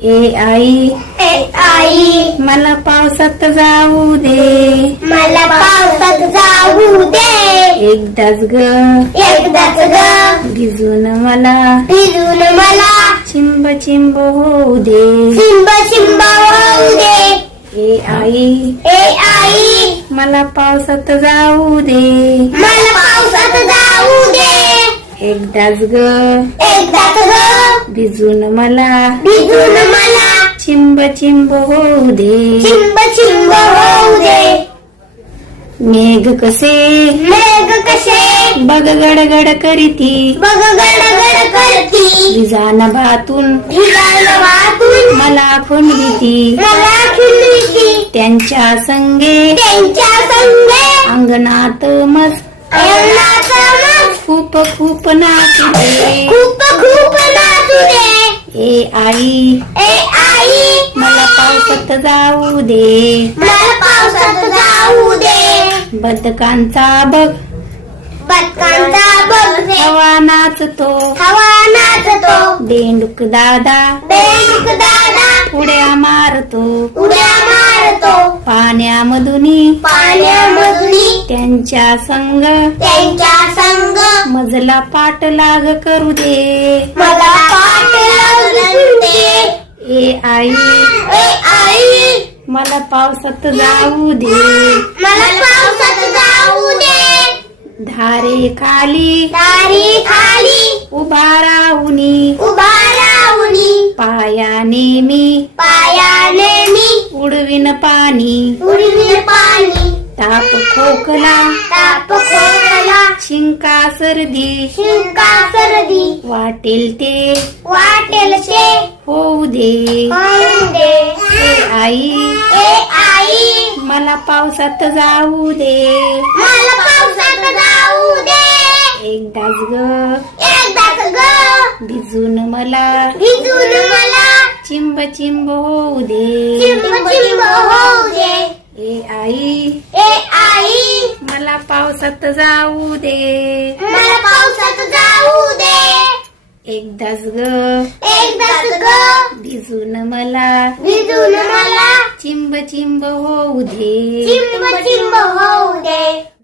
ए आई. ए आई. मला पावसात जाऊ दे. मला पावसात जाऊ दे. एकदाच ग. एकदाच ग. भिजून मला. भिजून मला. चिंब चिंब होऊ दे. चिंब चिंब होऊ दे. ए आई. ए आई. मला पावसात जाऊ दे. मला पावसात जाऊ दे. एकदाच ग. एकदाच ग. भिजून मला भिजून मला चिंब चिंब होऊ दे. चिंब चिंब होऊ दे. मेघ कसे? मेघ कसे? बघ गडगड करीती. बघ गडगड करती. विजान भातून. भिजायला वाहतून मला खुंडीती मला खिळली त्यांच्या संगे. त्यांच्या खूप खूप नाचते खूप खूप नाचू दे ए आई. ए आई. मला पावसात जाऊ दे. मला पावसात जाऊ दे. बदकांचा बघ. बदकांचा बघ हवा नाचतो. हवा नाचतो. बेंडूक दादा. बेडूक दादा. उड्या मारतो. उड्या मारतो. पाण्यामधून. पाण्यामधून. त्यांच्या संग. त्यांच्या संग. मजला पाठ लाग करू दे. मला पाठ दे. ए आई. ए आई. मला पावसात जाऊ दे. मला पावसात जाऊ दे. धारे खाली. दारी खाली. उभा राहुनी. उभा राहुनी. पायाने मी पायाने मी उडविन पाणी. उडवीन पाणी. ताप खोकला. ताप खोकला. शिंका सर्दी. शिंका सर्दी. वाटेल ते. वाटेल ते. होऊ दे. होऊ दे. ए आई. ए आई. मला पावसात जाऊ दे. मला पावसात जाऊ दे. एकदाच ग. एकदाच ग. भिजून मला. भिजून मला. चिंब चिंब होऊ दे. चिंब चिंब होऊ दे. ए आई. ए आई मला पावसात जाऊ दे मला पावसात जाऊ दे एकदाच ग. एकदाच ग. भिजून मला. भिजून मला. चिंब चिंब होऊ दे. चिंब चिंब होऊ दे.